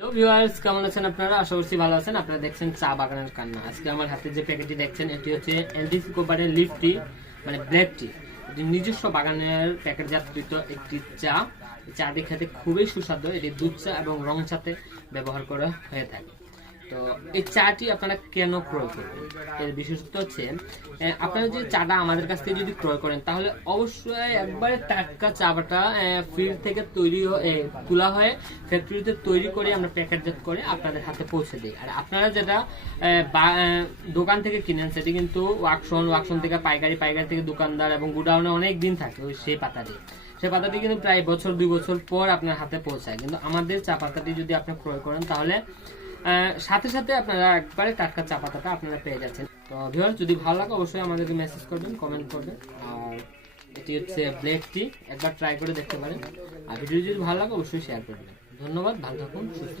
Hello viewers, কেমন আছেন আপনারা? আশা করছি ভালো আছেন। আপনারা দেখছেন চা বাগানের কান্না। আজকে আমার হাতে যে প্যাকেটটি দেখছেন এটি হচ্ছে এনটিসি কোম্পানির লিফ টি, মানে ব্ল্যাক টি। এটি নিজস্ব বাগানের প্যাকেটজাতকৃত একটি চা। এই চাটি খেতে খুবই সুস্বাদু। এটি দুধ চা এবং রং চাতে ব্যবহার করা হয়ে থাকে। তো এই চাটি আপনারা কেন ক্রয় করবেন? এর বিশেষত্ব হচ্ছে আপনারা যে চাটা আমাদের কাছ থেকে যদি ক্রয় করেন তাহলে অবশ্যই একবারে টাটকা চাটা ফিল্ড থেকে তোলা হয়ে ফ্যাক্টরিতে তৈরি করে আমরা প্যাকেটজাত করে আপনাদের হাতে পৌঁছে দিই। আর আপনারা যেটা দোকান থেকে কিনেন সেটি কিন্তু ওয়াকশন থেকে পাইকারি থেকে দোকানদার এবং গুডাউনে অনেক দিন থাকে সেই পাতাটি কিন্তু প্রায় বছর 2 বছর পর আপনার হাতে পৌঁছায়। কিন্তু আমাদের চা পাতাটি যদি আপনি ক্রয় করেন তাহলে সাথে সাথে আপনারা একবারে টাটকা চা পাতাটা আপনারা পেয়ে যাচ্ছেন। তো ভিউয়ার্স, যদি ভালো লাগে অবশ্যই আমাদেরকে মেসেজ করবেন, কমেন্ট করবেন। আর এটি হচ্ছে ব্ল্যাক টি, একবার ট্রাই করে দেখতে পারেন। আর ভিডিও যদি ভালো লাগে অবশ্যই শেয়ার করবেন। ধন্যবাদ, ভালো থাকুন, সুস্থ থাকুন।